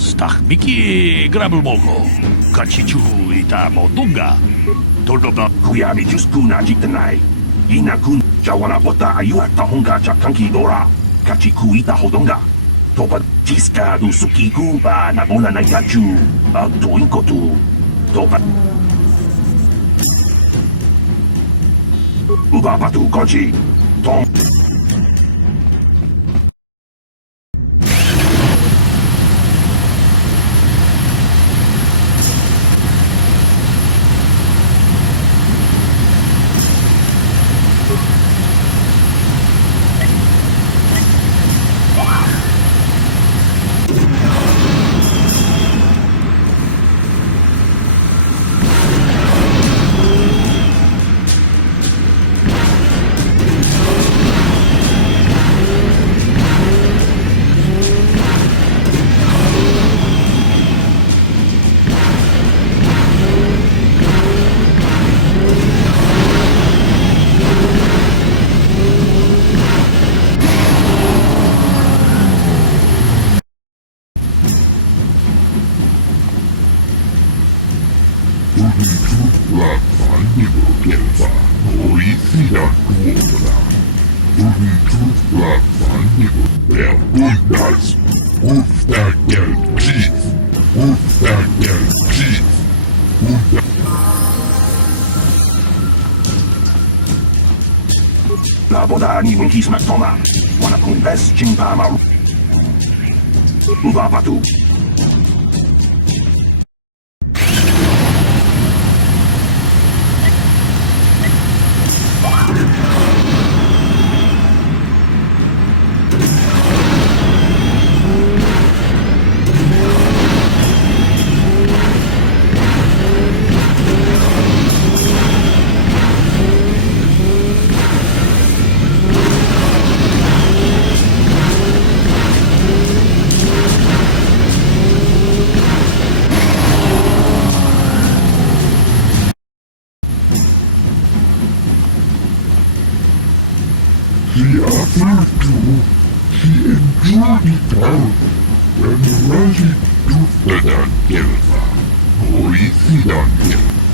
tak Miki grabul molko. Kachichu ita motunga. Toldoka Kuyami juskuna jitanai. Inakun jawana bota ayua tahonga chakanki dora. Kachiku ita hodonga. Topa jiska du sukiku ba nabona na yachu. Agtuinkotu. Topa. Ubabatu konchi. Tom. La boda ni winkis matoma. Wana kun bes jingpama. Ubabatu.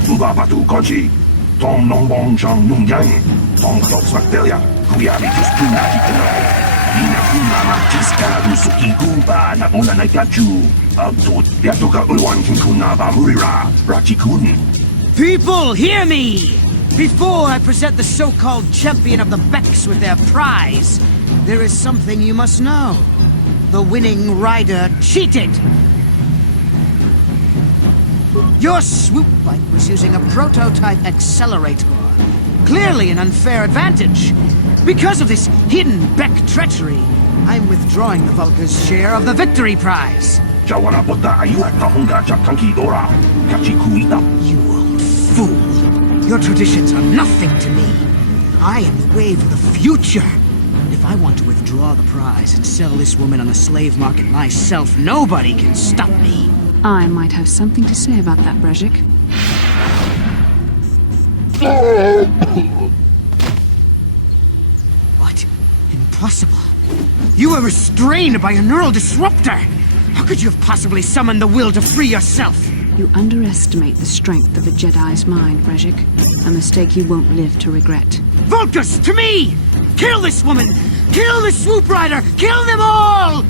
Ubabatu konchi. Tom non bon chang nung yang. Tom klops Bastilla. Kuyami juskuna jitanai. Inakuna machiska du sukiku ba nabona na yachu. Agtu yatoka ulwan kinkuna ba murira. Rachikun. People, hear me! Before I present the so-called champion of the Becks with their prize, there is something you must know. The winning rider cheated! Your swoop bike was using a prototype accelerator. Clearly an unfair advantage. Because of this hidden Beck treachery, I'm withdrawing the Vulca's share of the victory prize. Jawana bota ayua tahonga chakanki dora. Kachiku ita. You old fool! Your traditions are nothing to me. I am the wave of the future. And if I want to withdraw the prize and sell this woman on the slave market myself, nobody can stop me. I might have something to say about that, Brejik. What? Impossible. You were restrained by a neural disruptor. How could you have possibly summoned the will to free yourself? You underestimate the strength of a Jedi's mind, Brejik. A mistake you won't live to regret. Vulcus, to me! Kill this woman! Kill the swoop rider! Kill them all!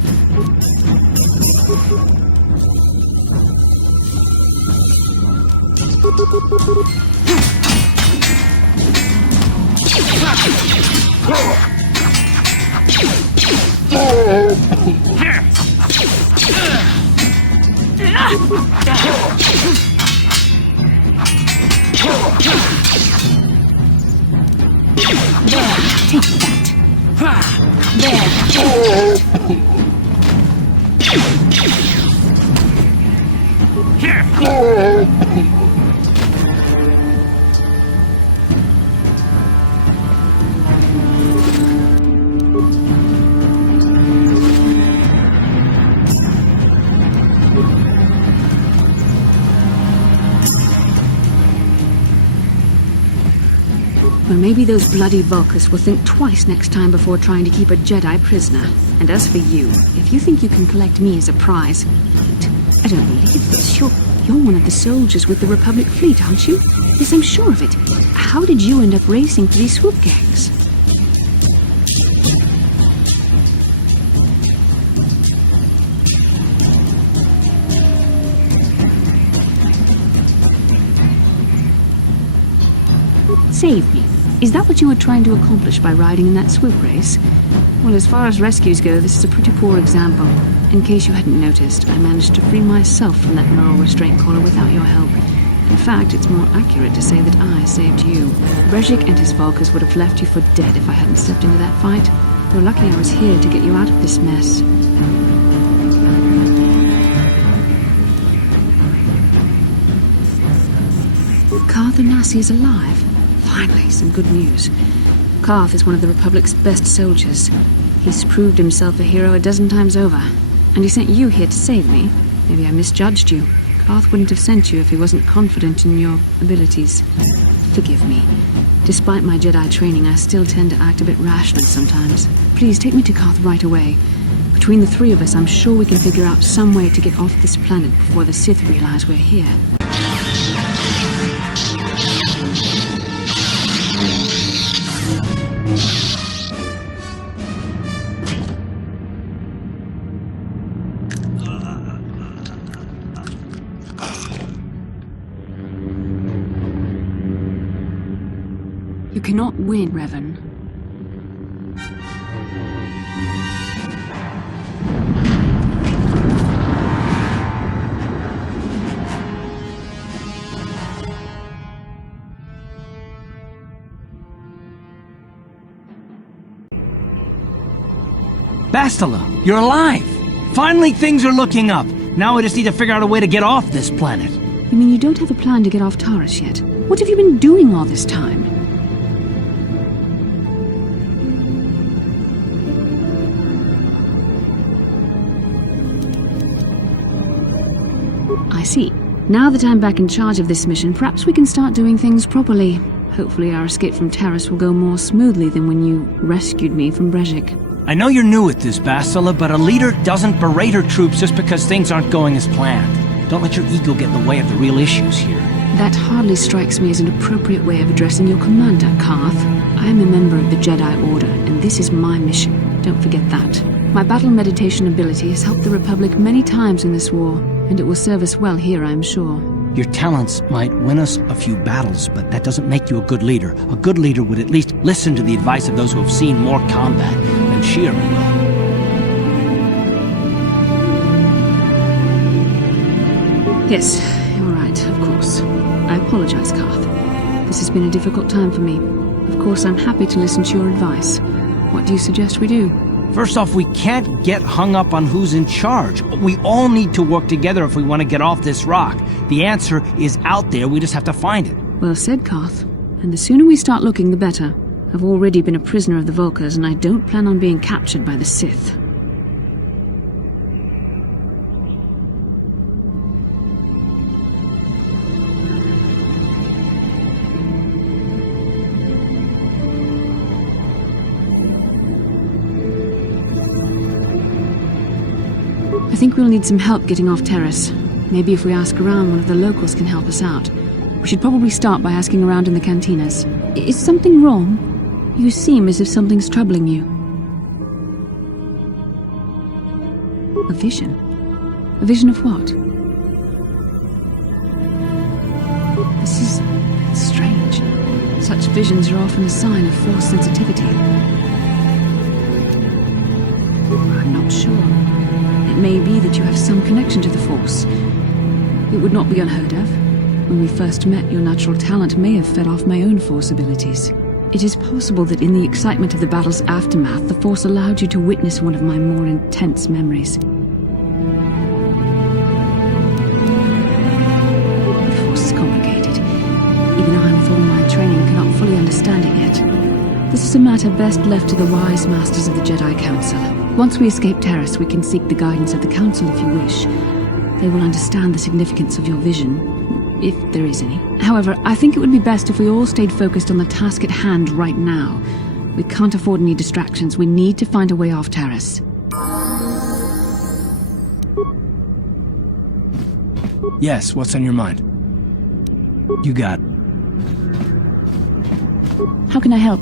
Well, maybe those bloody Vulkars will think twice next time before trying to keep a Jedi prisoner. And as for you, if you think you can collect me as a prize... Wait, I don't believe this. You're one of the soldiers with the Republic fleet, aren't you? Yes, I'm sure of it. How did you end up racing for these swoop gangs? Save me. Is that what you were trying to accomplish by riding in that swoop race? Well, as far as rescues go, this is a pretty poor example. In case you hadn't noticed, I managed to free myself from that neural restraint collar without your help. In fact, it's more accurate to say that I saved you. Brejik and his Vulkars would have left you for dead if I hadn't stepped into that fight. You're lucky I was here to get you out of this mess. Karth Onasi is alive. Finally, some good news. Karth is one of the Republic's best soldiers. He's proved himself a hero a dozen times over. And he sent you here to save me. Maybe I misjudged you. Karth wouldn't have sent you if he wasn't confident in your abilities. Forgive me. Despite my Jedi training, I still tend to act a bit rashly sometimes. Please, take me to Karth right away. Between the three of us, I'm sure we can figure out some way to get off this planet before the Sith realize we're here. You cannot win, Revan. Bastilla, you're alive! Finally, things are looking up. Now I just need to figure out a way to get off this planet. You mean you don't have a plan to get off Taurus yet? What have you been doing all this time? I see. Now that I'm back in charge of this mission, perhaps we can start doing things properly. Hopefully our escape from Taurus will go more smoothly than when you rescued me from Brejik. I know you're new at this, Bastilla, but a leader doesn't berate her troops just because things aren't going as planned. Don't let your ego get in the way of the real issues here. That hardly strikes me as an appropriate way of addressing your commander, Karth. I am a member of the Jedi Order, and this is my mission. Don't forget that. My battle meditation ability has helped the Republic many times in this war, and it will serve us well here, I am sure. Your talents might win us a few battles, but that doesn't make you a good leader. A good leader would at least listen to the advice of those who have seen more combat than Shearman will. Yes, you're right, of course. I apologize, Karth. This has been a difficult time for me. Of course, I'm happy to listen to your advice. What do you suggest we do? First off, we can't get hung up on who's in charge. We all need to work together if we want to get off this rock. The answer is out there, we just have to find it. Well said, Karth. And the sooner we start looking, the better. I've already been a prisoner of the Vulkars, and I don't plan on being captured by the Sith. I think we'll need some help getting off Taurus. Maybe if we ask around, one of the locals can help us out. We should probably start by asking around in the cantinas. Is something wrong? You seem as if something's troubling you. A vision? A vision of what? This is strange. Such visions are often a sign of force sensitivity. I'm not sure. It may be that you have some connection to the Force. It would not be unheard of. When we first met, your natural talent may have fed off my own Force abilities. It is possible that in the excitement of the battle's aftermath, the Force allowed you to witness one of my more intense memories. The Force is complicated. Even I, with all my training, cannot fully understand it yet. This is a matter best left to the wise masters of the Jedi Council. Once we escape Taurus, we can seek the guidance of the Council if you wish. They will understand the significance of your vision. if there is any. However, I think it would be best if we all stayed focused on the task at hand right now. We can't afford any distractions. We need to find a way off Terrace. Yes, what's on your mind? You got it. How can I help?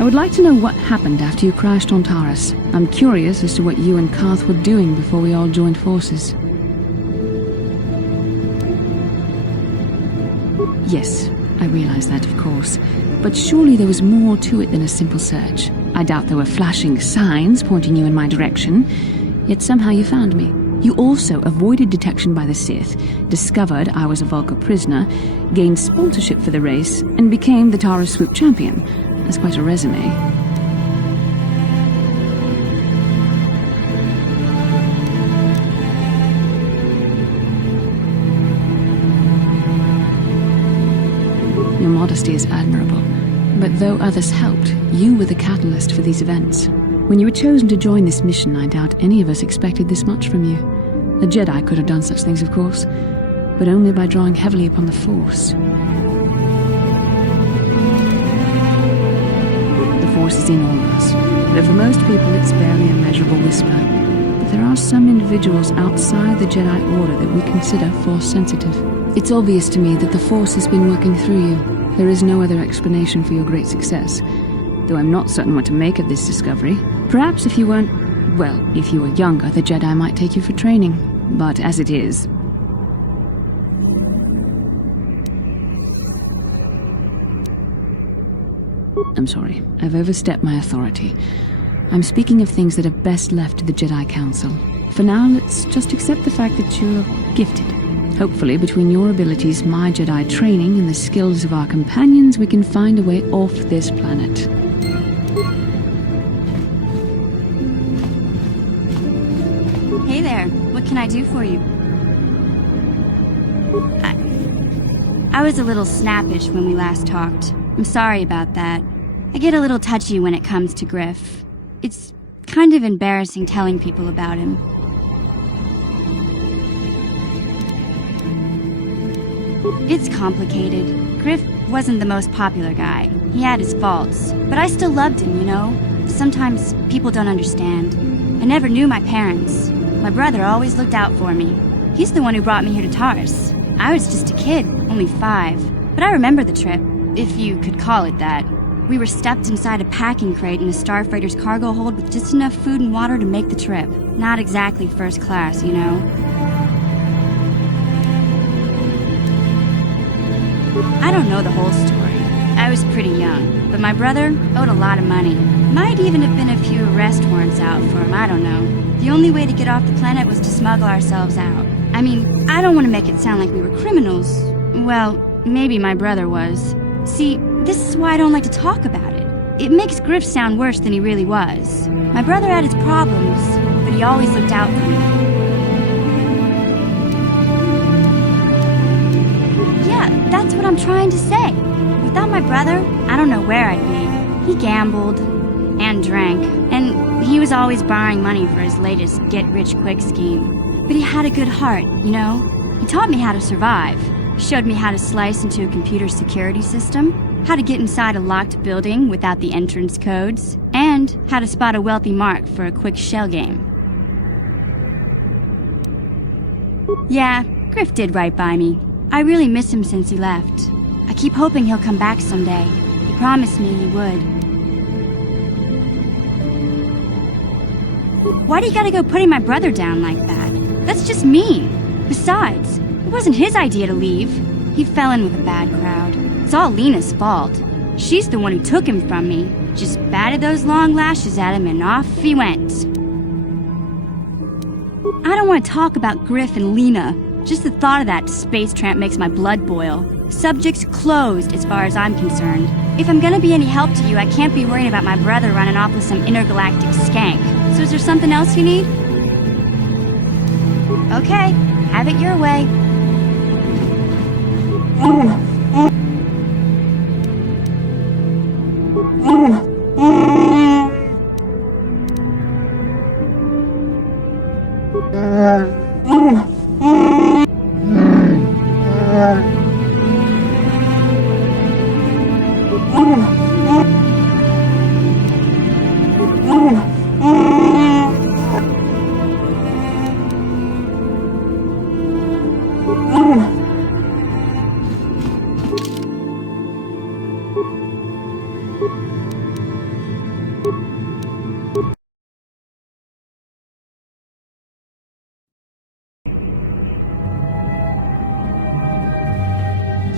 I would like to know what happened after you crashed on Taurus. I'm curious as to what you and Karth were doing before we all joined forces. Yes, I realize that, of course. But surely there was more to it than a simple search. I doubt there were flashing signs pointing you in my direction, yet somehow you found me. You also avoided detection by the Sith, discovered I was a Vulca prisoner, gained sponsorship for the race, and became the Taurus SWOOP champion. That's quite a resume. Your modesty is admirable, but though others helped, you were the catalyst for these events. When you were chosen to join this mission, I doubt any of us expected this much from you. A Jedi could have done such things, of course, but only by drawing heavily upon the Force. The Force is in all of us, but for most people it's barely a measurable whisper. But there are some individuals outside the Jedi Order that we consider Force-sensitive. It's obvious to me that the Force has been working through you. There is no other explanation for your great success, though I'm not certain what to make of this discovery. Perhaps if you weren't... well, if you were younger, the Jedi might take you for training. But as it is... I'm sorry, I've overstepped my authority. I'm speaking of things that are best left to the Jedi Council. For now, let's just accept the fact that you're gifted. Hopefully, between your abilities, my Jedi training, and the skills of our companions, we can find a way off this planet. Hey there, what can I do for you? I was a little snappish when we last talked. I'm sorry about that. I get a little touchy when it comes to Griff. It's kind of embarrassing telling people about him. It's complicated. Griff wasn't the most popular guy. He had his faults, but I still loved him, you know? Sometimes people don't understand. I never knew my parents. My brother always looked out for me. He's the one who brought me here to Taurus. I was just a kid, only 5. But I remember the trip, if you could call it that. We were stuffed inside a packing crate in a starfreighter's cargo hold with just enough food and water to make the trip. Not exactly first class, you know? I don't know the whole story. I was pretty young, but my brother owed a lot of money. Might even have been a few arrest warrants out for him, I don't know. The only way to get off the planet was to smuggle ourselves out. I mean, I don't want to make it sound like we were criminals. Well, maybe my brother was. See, this is why I don't like to talk about it. It makes Griff sound worse than he really was. My brother had his problems, but he always looked out for me. Yeah, that's what I'm trying to say. Without my brother, I don't know where I'd be. He gambled and drank, and he was always borrowing money for his latest get-rich-quick scheme. But he had a good heart, you know? He taught me how to survive. Showed me how to slice into a computer security system, how to get inside a locked building without the entrance codes, and how to spot a wealthy mark for a quick shell game. Yeah, Griff did right by me. I really miss him since he left. I keep hoping he'll come back someday. He promised me he would. Why do you gotta go putting my brother down like that? That's just mean. Besides, it wasn't his idea to leave. He fell in with a bad crowd. It's all Lena's fault. She's the one who took him from me. Just batted those long lashes at him and off he went. I don't want to talk about Griff and Lena. Just the thought of that space tramp makes my blood boil. Subject's closed as far as I'm concerned. If I'm gonna be any help to you, I can't be worrying about my brother running off with some intergalactic skank. So is there something else you need? Okay, have it your way.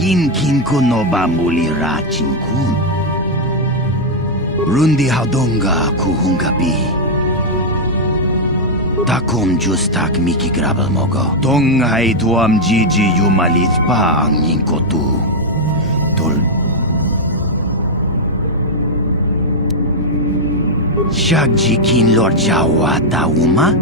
Inkin ko no ba muli rachin kun? Rundi haudonga kuhungabi. Takom justak miki grabal mogo. Tongai tuam jiji yumalit pa ang yinkotu. Tol. Shagjikin lord jawa tauma?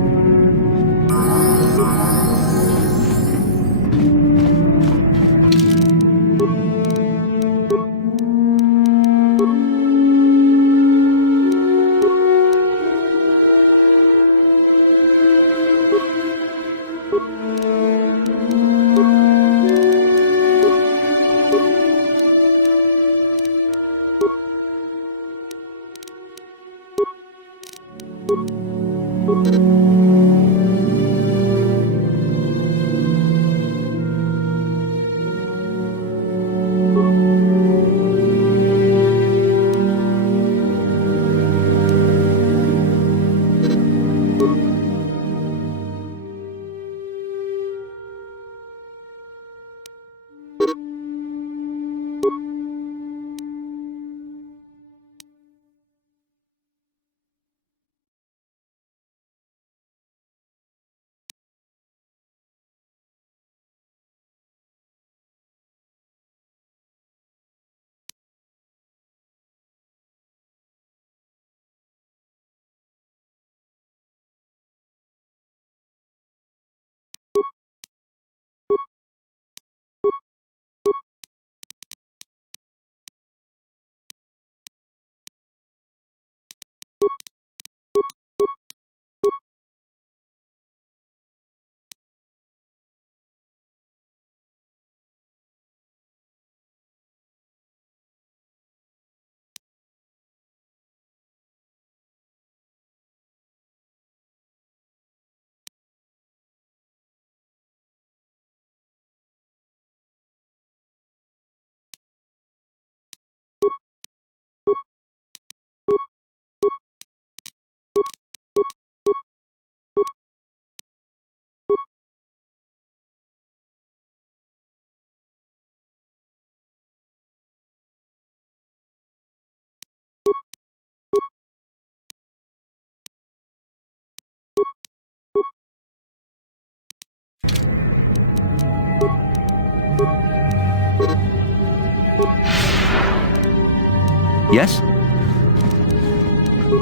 Yes?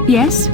Yes?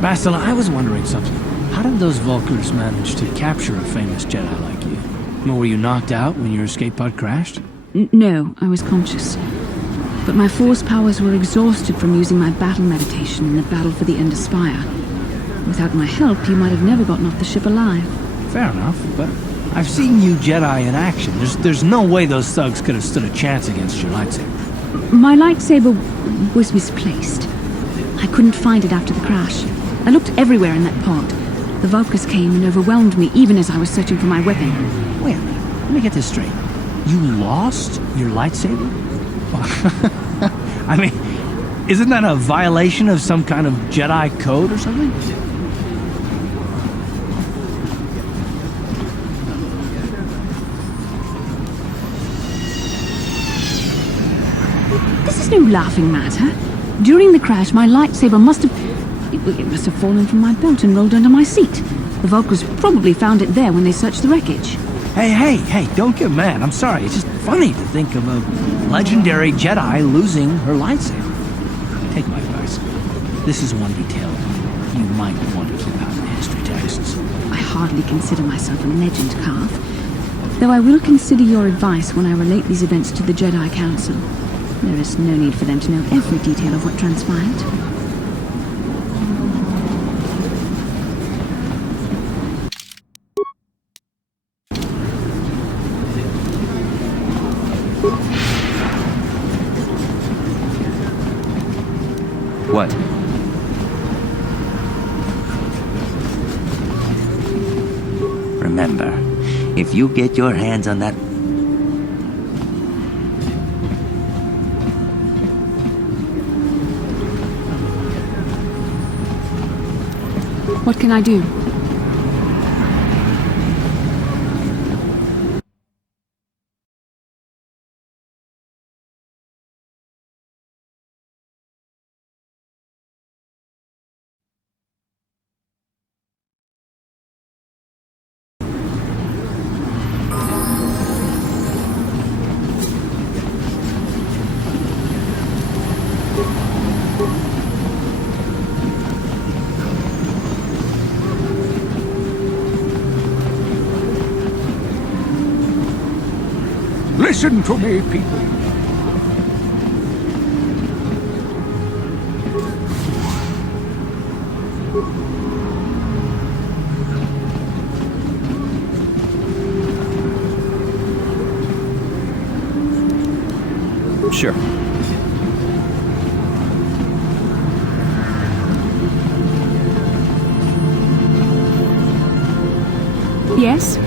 Bastilla, I was wondering something. How did those Vulkars manage to capture a famous Jedi like you? Were you knocked out when your escape pod crashed? No, I was conscious. But my force powers were exhausted from using my battle meditation in the battle for the Ender Spire. Without my help, you might have never gotten off the ship alive. Fair enough, but I've seen you Jedi in action. There's no way those thugs could have stood a chance against your lightsaber. My lightsaber was misplaced. I couldn't find it after the crash. I looked everywhere in that pod. The Vulkars came and overwhelmed me even as I was searching for my weapon. Wait a minute, let me get this straight. You lost your lightsaber? I mean, isn't that a violation of some kind of Jedi code or something? This is no laughing matter. During the crash, my lightsaber must have fallen from my belt and rolled under my seat. The Vulkars probably found it there when they searched the wreckage. Hey, don't get mad. I'm sorry. It's just funny to think of a legendary Jedi losing her lightsaber. take my advice. This is one detail you might want to keep out of the history texts. I hardly consider myself a legend, Carth. Though I will consider your advice when I relate these events to the Jedi Council. There is no need for them to know every detail of what transpired. What? Remember, if you get your hands on that... What can I do? Listen to me, people. Sure. Yes?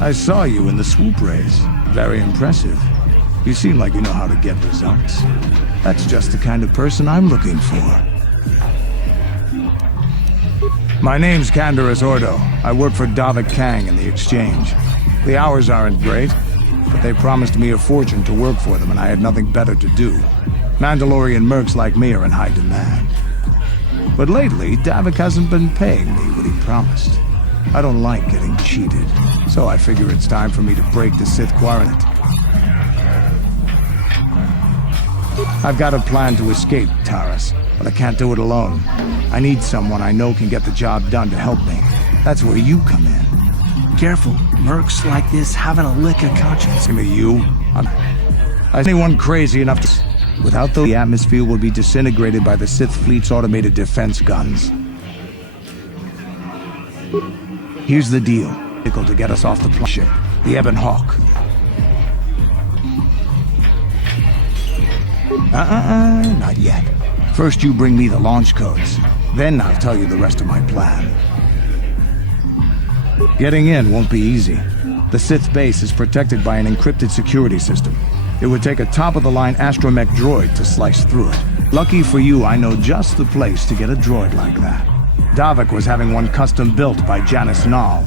I saw you in the swoop race. Very impressive. You seem like you know how to get results. That's just the kind of person I'm looking for. My name's Canderous Ordo. I work for Davik Kang in the Exchange. The hours aren't great, but they promised me a fortune to work for them and I had nothing better to do. Mandalorian mercs like me are in high demand. But lately, Davik hasn't been paying me what he promised. I don't like getting cheated, so I figure it's time for me to break the Sith quarantine. I've got a plan to escape, Taras, but I can't do it alone. I need someone I know can get the job done to help me. That's where you come in. Careful. Mercs like this haven't a lick of conscience. Give me you. Anyone crazy enough to... Without the atmosphere will be disintegrated by the Sith fleet's automated defense guns. Here's the deal. Vehicle to get us off the ship. The Ebon Hawk. Not yet. First you bring me the launch codes. Then I'll tell you the rest of my plan. Getting in won't be easy. The Sith base is protected by an encrypted security system. It would take a top-of-the-line astromech droid to slice through it. Lucky for you, I know just the place to get a droid like that. Davik was having one custom built by Janice Nall.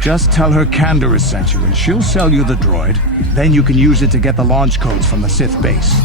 Just tell her Canderous sent you and she'll sell you the droid. Then you can use it to get the launch codes from the Sith base.